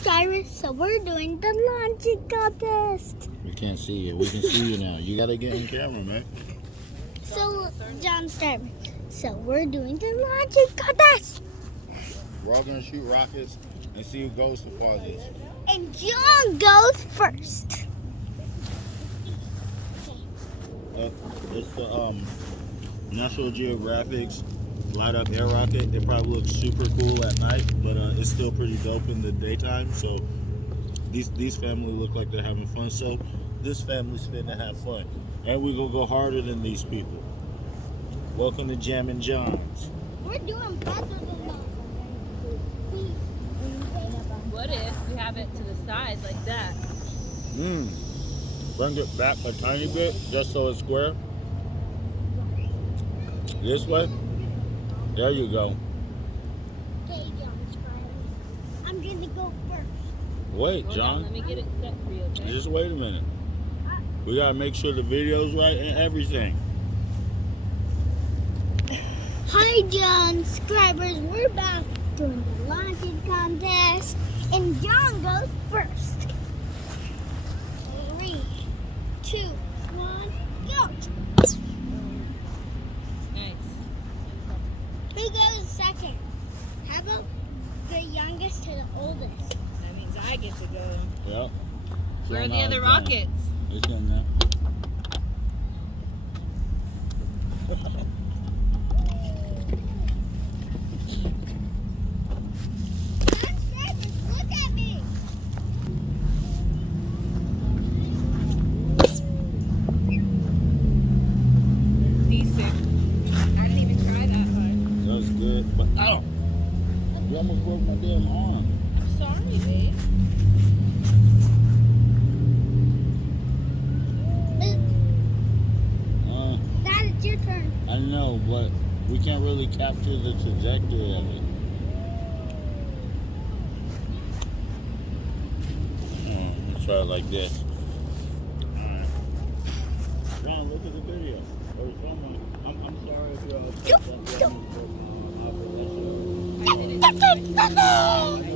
subscribers, so we're doing the launching contest. We can't see you. We can see you now. You gotta get in camera, man. So, John started. So we're doing the launching contest. We're all gonna shoot rockets and see who goes the farthest. And John goes first. It's the National Geographic's light up air rocket. It probably looks super cool at night, but it's still pretty dope in the daytime. So these family look like they're having fun. So this family's finna have fun, and we gonna go harder than these people. Welcome to Jaminjohn's. We're doing better than that. What if we have it to the side like that? Bring it back a tiny bit, just so it's square. This way. There you go. Okay, John, I'm gonna go first. Wait, Hold John. on, let me get it set for you, okay? Just wait a minute. We gotta make sure the video's right and everything. Hi, John subscribers. We're back doing the launching contest, and John goes first. 3, 2, 1, go! Nice. Who goes second? How about the youngest to the oldest? That means I get to go. Yep. Where are the other rockets? It's in there. Look at me! Decent. I didn't even try that hard. That's good. But ow! You almost broke my damn arm. I'm sorry, babe. Dad, it's your turn. I know, but we can't really capture the trajectory of it. Let's try it like this. Alright. John, look at the video. Or someone. I'm sorry if you're upset. I didn't try.